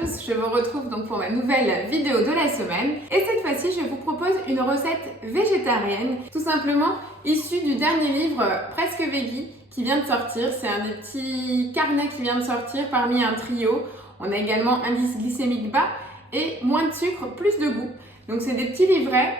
tous, je vous retrouve donc pour ma nouvelle vidéo de la semaine et cette fois-ci je vous propose une recette végétarienne tout simplement issue du dernier livre Presque Veggie qui vient de sortir. C'est un des petits carnets qui vient de sortir parmi un trio. On a également indice glycémique bas et moins de sucre, plus de goût. Donc c'est des petits livrets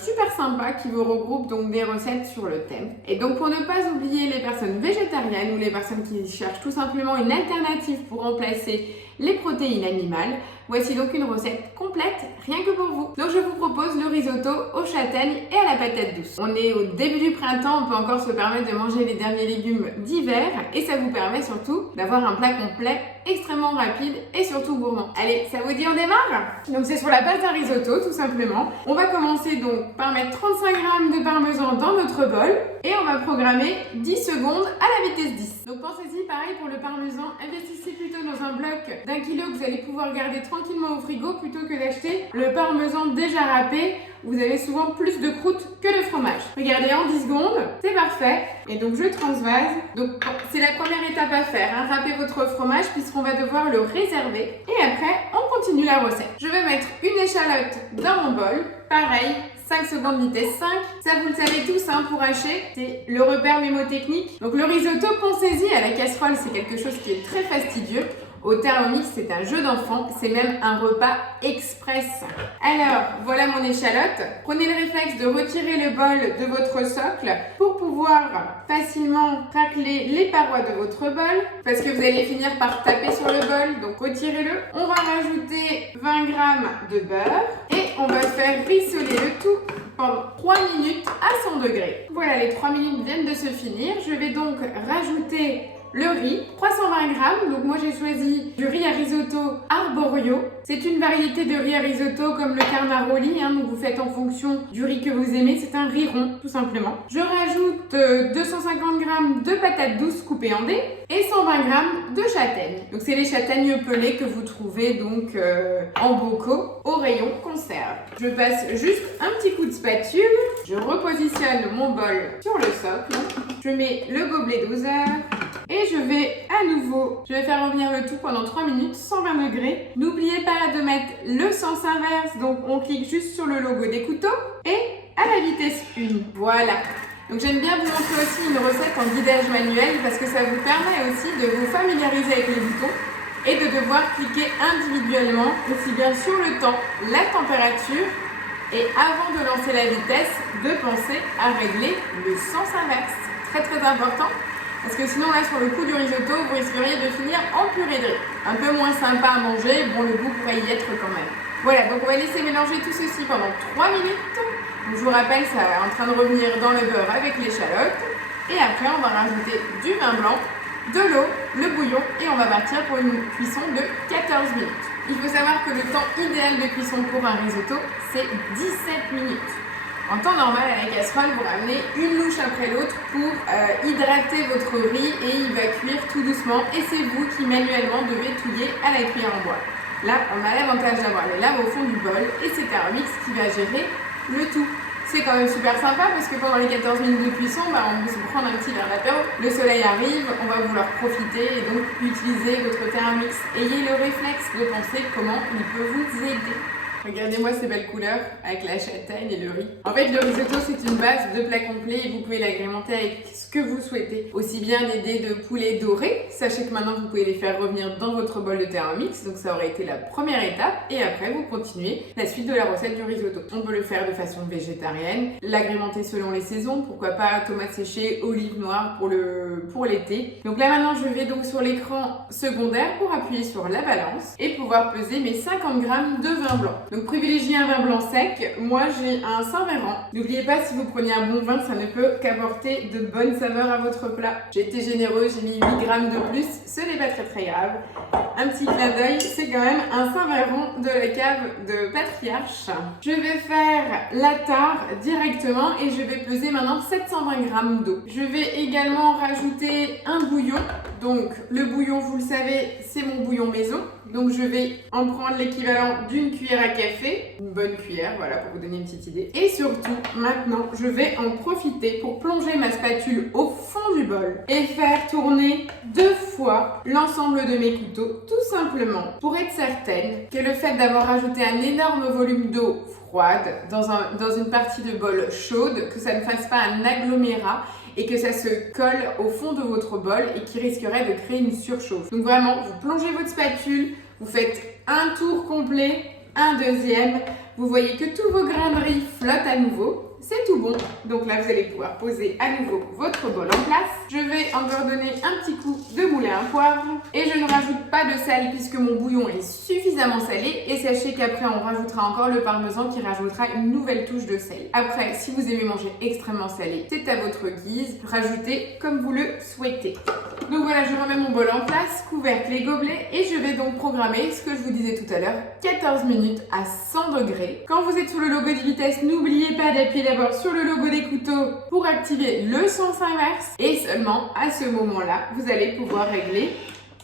super sympas qui vous regroupent donc des recettes sur le thème. Et donc pour ne pas oublier les personnes végétariennes ou les personnes qui cherchent tout simplement une alternative pour remplacer les protéines animales, voici donc une recette complète rien que pour vous. Donc je vous propose le risotto aux châtaignes et à la patate douce. On est au début du printemps, on peut encore se permettre de manger les derniers légumes d'hiver et ça vous permet surtout d'avoir un plat complet extrêmement rapide et surtout gourmand. Allez, ça vous dit on démarre? Donc c'est sur la base d'un risotto tout simplement. On va commencer donc par mettre 35 g de parmesan dans notre bol et on va programmer 10 secondes à la vitesse 10. Donc pensez-y, pareil pour le parmesan, investissez plutôt dans un bloc d'1 kg que vous allez pouvoir garder tranquillement au frigo plutôt que d'acheter le parmesan déjà râpé. Vous avez souvent plus de croûte que de fromage. Regardez, en 10 secondes, c'est parfait. Et donc je transvase. Donc c'est la première étape à faire, hein. Râpez votre fromage puisqu'on va devoir le réserver. Et après, on continue la recette. Je vais mettre une échalote dans mon bol. Pareil, 5 secondes vitesse 5. Ça, vous le savez tous, hein, pour hacher, c'est le repère mémotechnique. Donc le risotto, pensez-y, à la casserole, c'est quelque chose qui est très fastidieux. Au Thermomix, c'est un jeu d'enfant, c'est même un repas express. Alors, voilà mon échalote. Prenez le réflexe de retirer le bol de votre socle pour pouvoir facilement racler les parois de votre bol parce que vous allez finir par taper sur le bol, donc retirez-le. On va rajouter 20 g de beurre et on va faire rissoler le tout pendant 3 minutes à 100 degrés. Voilà, les 3 minutes viennent de se finir. Je vais donc rajouter le riz, 320 g, donc moi j'ai choisi du riz à risotto Arborio. C'est une variété de riz à risotto comme le Carnaroli, hein, donc vous faites en fonction du riz que vous aimez, c'est un riz rond tout simplement. Je rajoute 250 g de patates douces coupées en dés et 120 g de châtaignes. Donc c'est les châtaignes pelées que vous trouvez donc en bocaux au rayon conserve. Je passe juste un petit coup de spatule, je repositionne mon bol sur le socle, je mets le gobelet doseur. Et je vais faire revenir le tout pendant 3 minutes, 120 degrés. N'oubliez pas de mettre le sens inverse, donc on clique juste sur le logo des couteaux et à la vitesse 1. Voilà. Donc j'aime bien vous montrer aussi une recette en guidage manuel parce que ça vous permet aussi de vous familiariser avec les boutons et de devoir cliquer individuellement, aussi bien sur le temps, la température et avant de lancer la vitesse, de penser à régler le sens inverse. Très très important. Parce que sinon là sur le coup du risotto, vous risqueriez de finir en purée de riz. Un peu moins sympa à manger, bon le goût pourrait y être quand même. Voilà, donc on va laisser mélanger tout ceci pendant 3 minutes. Donc, je vous rappelle, ça est en train de revenir dans le beurre avec l'échalote. Et après on va rajouter du vin blanc, de l'eau, le bouillon et on va partir pour une cuisson de 14 minutes. Il faut savoir que le temps idéal de cuisson pour un risotto, c'est 17 minutes. En temps normal, à la casserole, vous ramenez une louche après l'autre pour hydrater votre riz et il va cuire tout doucement. Et c'est vous qui manuellement devez touiller à la cuillère en bois. Là, on a l'avantage d'avoir les lames au fond du bol et c'est Thermomix qui va gérer le tout. C'est quand même super sympa parce que pendant les 14 minutes de cuisson, on peut se prendre un petit verre d'apéro. Le soleil arrive, on va vouloir profiter et donc utiliser votre Thermomix. Ayez le réflexe de penser comment il peut vous aider. Regardez-moi ces belles couleurs avec la châtaigne et le riz. En fait, le risotto, c'est une base de plat complet et vous pouvez l'agrémenter avec ce que vous souhaitez. Aussi bien des dés de poulet dorés. Sachez que maintenant, vous pouvez les faire revenir dans votre bol de Thermomix. Donc, ça aurait été la première étape. Et après, vous continuez la suite de la recette du risotto. On peut le faire de façon végétarienne, l'agrémenter selon les saisons. Pourquoi pas tomates séchées, olives noires pour l'été. Donc là, maintenant, je vais donc sur l'écran secondaire pour appuyer sur la balance et pouvoir peser mes 50 g de vin blanc. Donc privilégiez un vin blanc sec, moi j'ai un Saint-Véran. N'oubliez pas, si vous prenez un bon vin, ça ne peut qu'apporter de bonnes saveurs à votre plat. J'ai été généreuse, j'ai mis 8 g de plus, ce n'est pas très très grave. Un petit clin d'œil, c'est quand même un Saint-Véran de la cave de Patriarche. Je vais faire la tare directement et je vais peser maintenant 720 g d'eau. Je vais également rajouter un bouillon Donc le bouillon, vous le savez, c'est mon bouillon maison. Donc je vais en prendre l'équivalent d'une cuillère à café, une bonne cuillère, voilà, pour vous donner une petite idée. Et surtout, maintenant, je vais en profiter pour plonger ma spatule au fond du bol et faire tourner 2 fois l'ensemble de mes couteaux, tout simplement pour être certaine que le fait d'avoir ajouté un énorme volume d'eau froide dans une partie de bol chaude, que ça ne fasse pas un agglomérat et que ça se colle au fond de votre bol et qui risquerait de créer une surchauffe. Donc vraiment, vous plongez votre spatule, vous faites un tour complet, un deuxième, vous voyez que tous vos grains de riz flottent à nouveau. C'est tout bon, donc là vous allez pouvoir poser à nouveau votre bol en place. Je vais encore donner un petit coup de moulin à poivre et je ne rajoute pas de sel puisque mon bouillon est suffisamment salé et sachez qu'après on rajoutera encore le parmesan qui rajoutera une nouvelle touche de sel. Après, si vous aimez manger extrêmement salé, c'est à votre guise, rajoutez comme vous le souhaitez. Donc voilà, je remets mon bol en place, couvercle et gobelet et je vais donc programmer ce que je vous disais tout à l'heure, 14 minutes à 100 degrés. Quand vous êtes sur le logo de vitesse, n'oubliez pas d'appuyer d'abord sur le logo des couteaux pour activer le sens inverse et seulement à ce moment-là, vous allez pouvoir régler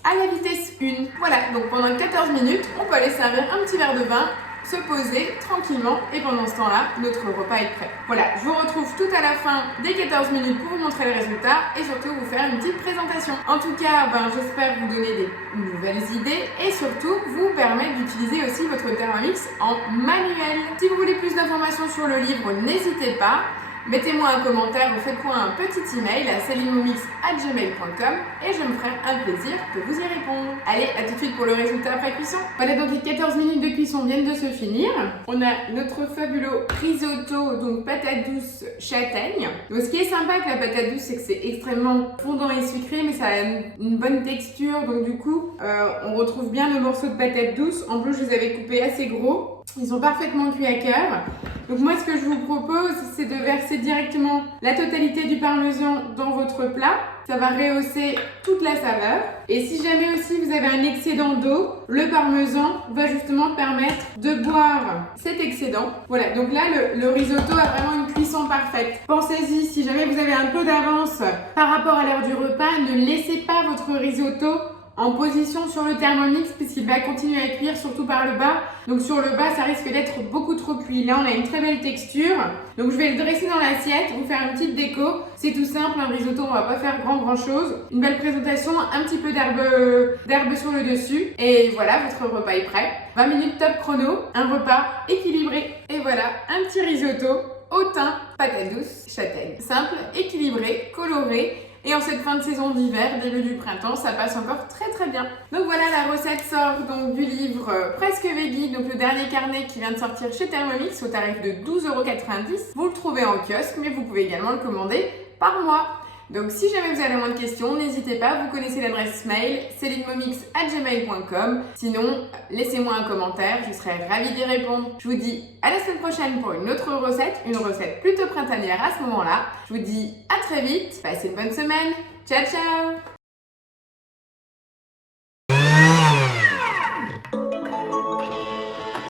à la vitesse 1. Voilà, donc pendant 14 minutes, on peut aller servir un petit verre de vin, se poser tranquillement et pendant ce temps-là, notre repas est prêt. Voilà, je vous retrouve tout à la fin des 14 minutes pour vous montrer le résultat et surtout vous faire une petite présentation. En tout cas, j'espère vous donner des nouvelles idées et surtout vous permettre d'utiliser aussi votre Thermomix en manuel. Si vous voulez plus d'informations sur le livre, n'hésitez pas. Mettez-moi un commentaire ou faites-moi un petit email à celinemomix@gmail.com et je me ferai un plaisir de vous y répondre. Allez, à tout de suite pour le résultat après cuisson. Voilà, donc les 14 minutes de cuisson viennent de se finir. On a notre fabuleux risotto, donc patate douce châtaigne. Donc ce qui est sympa avec la patate douce, c'est que c'est extrêmement fondant et sucré, mais ça a une bonne texture. Donc du coup, on retrouve bien nos morceaux de patate douce. En plus, je les avais coupés assez gros. Ils sont parfaitement cuits à cœur. Donc moi, ce que je vous propose, c'est de verser directement la totalité du parmesan dans votre plat. Ça va rehausser toute la saveur. Et si jamais aussi vous avez un excédent d'eau, le parmesan va justement permettre de boire cet excédent. Voilà, donc là, le risotto a vraiment une cuisson parfaite. Pensez-y, si jamais vous avez un peu d'avance par rapport à l'heure du repas, ne laissez pas votre risotto en position sur le Thermomix puisqu'il va continuer à cuire surtout par le bas. Donc sur le bas, ça risque d'être beaucoup trop cuit. Là, on a une très belle texture. Donc je vais le dresser dans l'assiette, vous faire une petite déco. C'est tout simple, un risotto, on va pas faire grand chose. Une belle présentation, un petit peu d'herbe sur le dessus. Et voilà, votre repas est prêt. 20 minutes top chrono, un repas équilibré. Et voilà, un petit risotto au thym, patate douce, châtaigne. Simple, équilibré, coloré. Et en cette fin de saison d'hiver, début du printemps, ça passe encore très bien. Donc voilà, la recette sort donc du livre Presque Veggie, donc le dernier carnet qui vient de sortir chez Thermomix au tarif de 12,90 €. Vous le trouvez en kiosque, mais vous pouvez également le commander par mois. Donc si jamais vous avez moins de questions, n'hésitez pas, vous connaissez l'adresse mail celinemomix@gmail.com. Sinon, laissez-moi un commentaire, je serai ravie d'y répondre. Je vous dis à la semaine prochaine pour une autre recette, une recette plutôt printanière à ce moment-là. Je vous dis à très vite, passez une bonne semaine, ciao ciao.